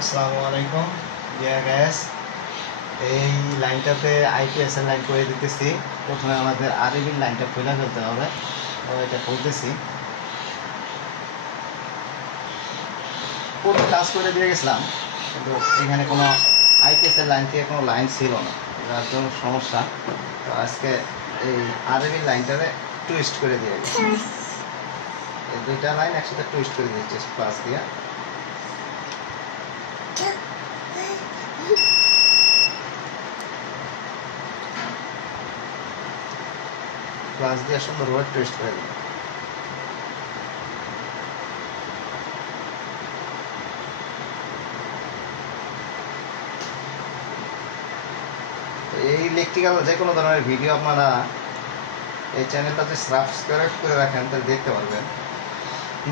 আসসালামু আলাইকুম deer guys. এই লাইনটাতে আইপিএস এর লাইন করে দিতেছি। প্রথমে আমাদের আরবির লাইনটা খুলে ফেলতে হবে, তো এটা খুলতেছি। পুরো কাজ করে দিয়ে গেছিলাম, কিন্তু এখানে কোনো আইপিএস এর লাইন থেকে কোনো লাইন ছিল না, যার জন্য সমস্যা। তো আজকে এই আরবির লাইনটাতে টুইস্ট করে দিয়ে গেছি। এই দুইটা লাইন একসাথে টুইস্ট করে দিয়েছি প্লাস দিয়ে। প্লাস দিয়ে সুন্দরভাবে টুইস্ট করে দিই। এই ইলেকট্রিক্যাল যে কোনো ধরনের ভিডিও আপনারা এই চ্যানেলটাতে সাবস্ক্রাইব করে রাখেন, তাহলে দেখতে পারবেন।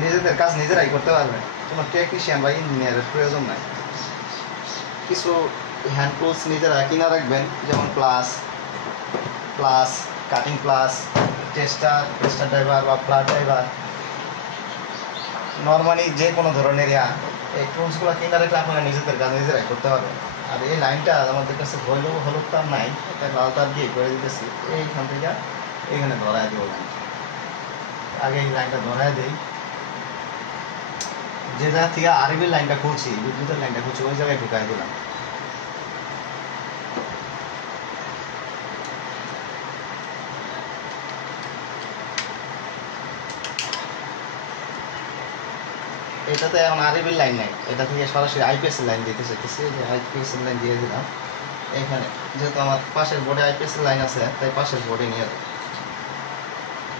নিজেদের কাজ নিজেরাই করতে পারবেন, কোনো টেকনিশিয়ান বা ইঞ্জিনিয়ারের প্রয়োজন নাই। কিছু হ্যান্ড টুলস নিজেরা কিনে রাখবেন, যেমন plus, cutting plus, tester driver বা প্লাগ ড্রাইভার, নর্মালি যে কোনো ধরনের এই টুলসগুলো কিনে রাখলে আপনারা নিজেদের কাজ নিজেরাই করতে পারবেন। আর এই লাইনটা আমাদের কাছে হলুদ তার নাই, এটা লাল তার দিয়ে করে দিতেছি। এইখান থেকে এইখানে ধরায় দেবো লাইন। আগে এই লাইনটা ধরায় দিই, যে জায়গা থেকে আরবির লাইনটা খুলছি, বিদ্যুতের লাইনটা খুলছি, ওই জায়গায় ঢুকাই দিলাম। এটাতে এখন আরবির লাইন নাই, এটা থেকে সরাসরি আইপিএস এর লাইন দিতে চাইতেছি। যে আইপিএস এর লাইন দিয়ে দিলাম এইখানে, যেহেতু আমার পাশের বোর্ডে আইপিএস এর লাইন আছে, তাই পাশের বোর্ডে নিয়ে দেবো।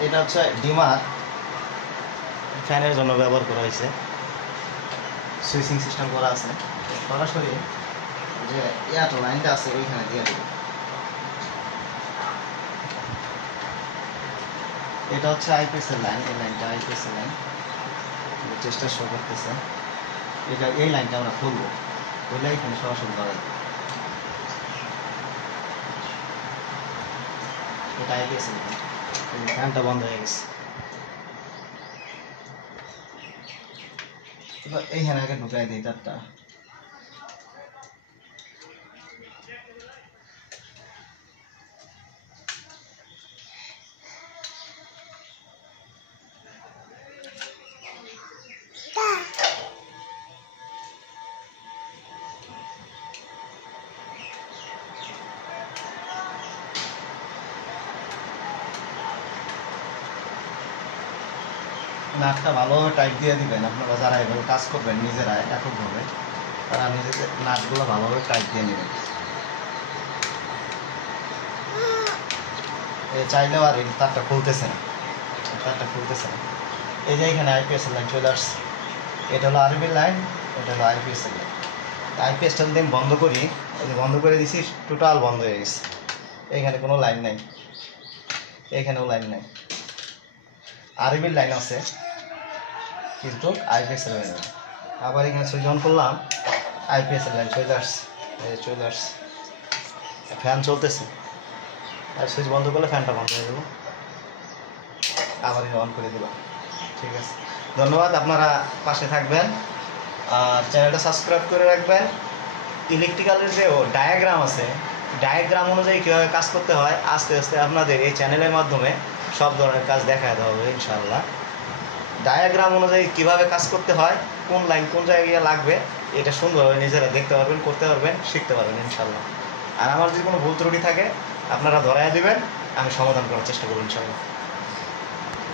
এটা হচ্ছে ডিমার, ফ্যানের জন্য ব্যবহার করা হয়েছে, সুইচিং সিস্টেম করা আছে। সরাসরি যে এয়ারটেল লাইনটা আছে ওইখানে দিয়ে দেবো। এটা হচ্ছে আইপিএস এর লাইন, এই লাইনটা আইপিএস এর লাইন, চেষ্টা শো করতেছে। এটা এই লাইনটা আমরা খুলবো, খুলে এখানে সরাসরি ধরা দেবো। এটা আইপিএস এর লাইন, ফ্যানটা বন্ধ হয়ে গেছে। এবার এইখানে আগে ঢুকাই দিই তারটা। নাটটা ভালোভাবে টাইট দিয়ে দিবেন। আপনারা যারা এভাবে কাজ করবেন নিজেরা এককভাবে, তারা নিজেদের নাটগুলো ভালোভাবে টাইট দিয়ে নেবেন। চাইলেও আর এই তারটা খুলতেছে না, এই যে এখানে আইপিএস এর লাইন চলে আসছে। এটা হলো আরবির লাইন, এটা হলো আইপিএস এর লাইন। আইপিএসটা যদি আমি বন্ধ করি, এই যে বন্ধ করে দিছি, টোটাল বন্ধ হয়ে গেছে। এইখানে কোনো লাইন নাই, এইখানেও লাইন নাই। আরবির লাইন আছে কিন্তু আইপিএস এর লাইন নেই। আবার এখানে সুইচ অন করলাম, আইপিএস এর লাইন চলে আসছে, ফ্যান চলতেছে। আর সুইচ বন্ধ করলে ফ্যানটা বন্ধ হয়ে যাবো, আবার অন করে দিলাম। ঠিক আছে, ধন্যবাদ। আপনারা পাশে থাকবেন আর চ্যানেলটা সাবস্ক্রাইব করে রাখবেন। ইলেকট্রিক্যালের যে ডায়াগ্রাম আছে, ডায়াগ্রাম অনুযায়ী কীভাবে কাজ করতে হয় আস্তে আস্তে আপনাদের এই চ্যানেলের মাধ্যমে সব ধরনের কাজ দেখাতে হবে ইনশাআল্লাহ। ডায়াগ্রাম অনুযায়ী কীভাবে কাজ করতে হয়, কোন লাইন কোন জায়গায় লাগবে, এটা সুন্দরভাবে নিজেরা দেখতে পারবেন, করতে পারবেন, শিখতে পারবেন ইনশাআল্লাহ। আর আমার যদি কোনো ভুল ত্রুটি থাকে আপনারা ধরায় দেবেন, আমি সমাধান করার চেষ্টা করব ইনশাআল্লাহ।